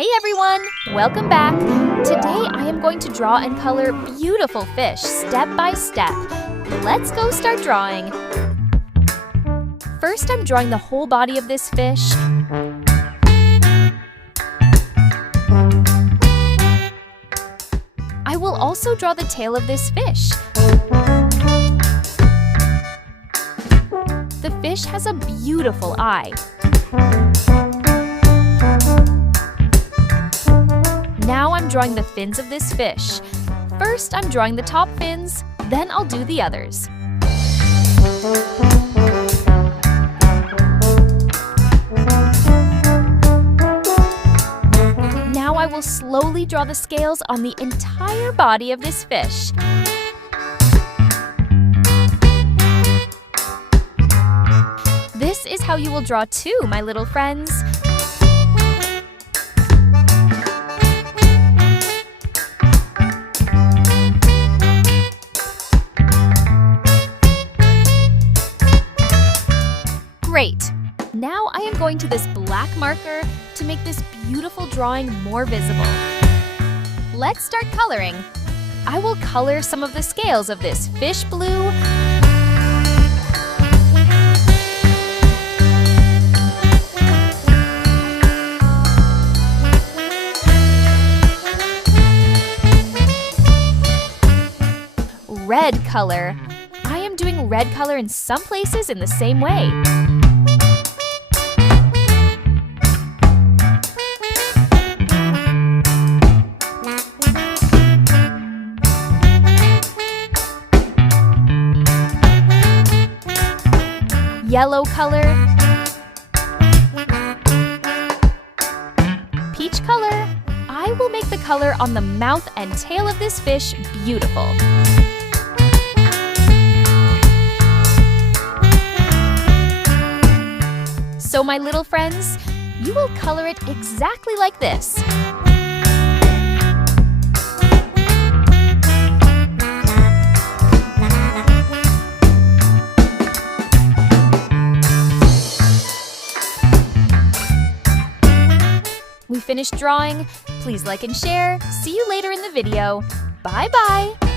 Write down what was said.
Hey everyone! Welcome back! Today I am going to draw and color beautiful fish step by step. Let's go start drawing. First, I'm drawing the whole body of this fish. I will also draw the tail of this fish. The fish has a beautiful eye. Now I'm drawing the fins of this fish. First, I'm drawing the top fins, then I'll do the others. Now I will slowly draw the scales on the entire body of this fish. This is how you will draw too, my little friends. Great! Now I am going to this black marker to make this beautiful drawing more visible. Let's start coloring. I will color some of the scales of this fish blue, red color. I am doing red color in some places in the same way. Yellow color, peach color. I will make the color on the mouth and tail of this fish beautiful. So my little friends, you will color it exactly like this. We finished drawing. Please like and share. See you later in the video. Bye-bye.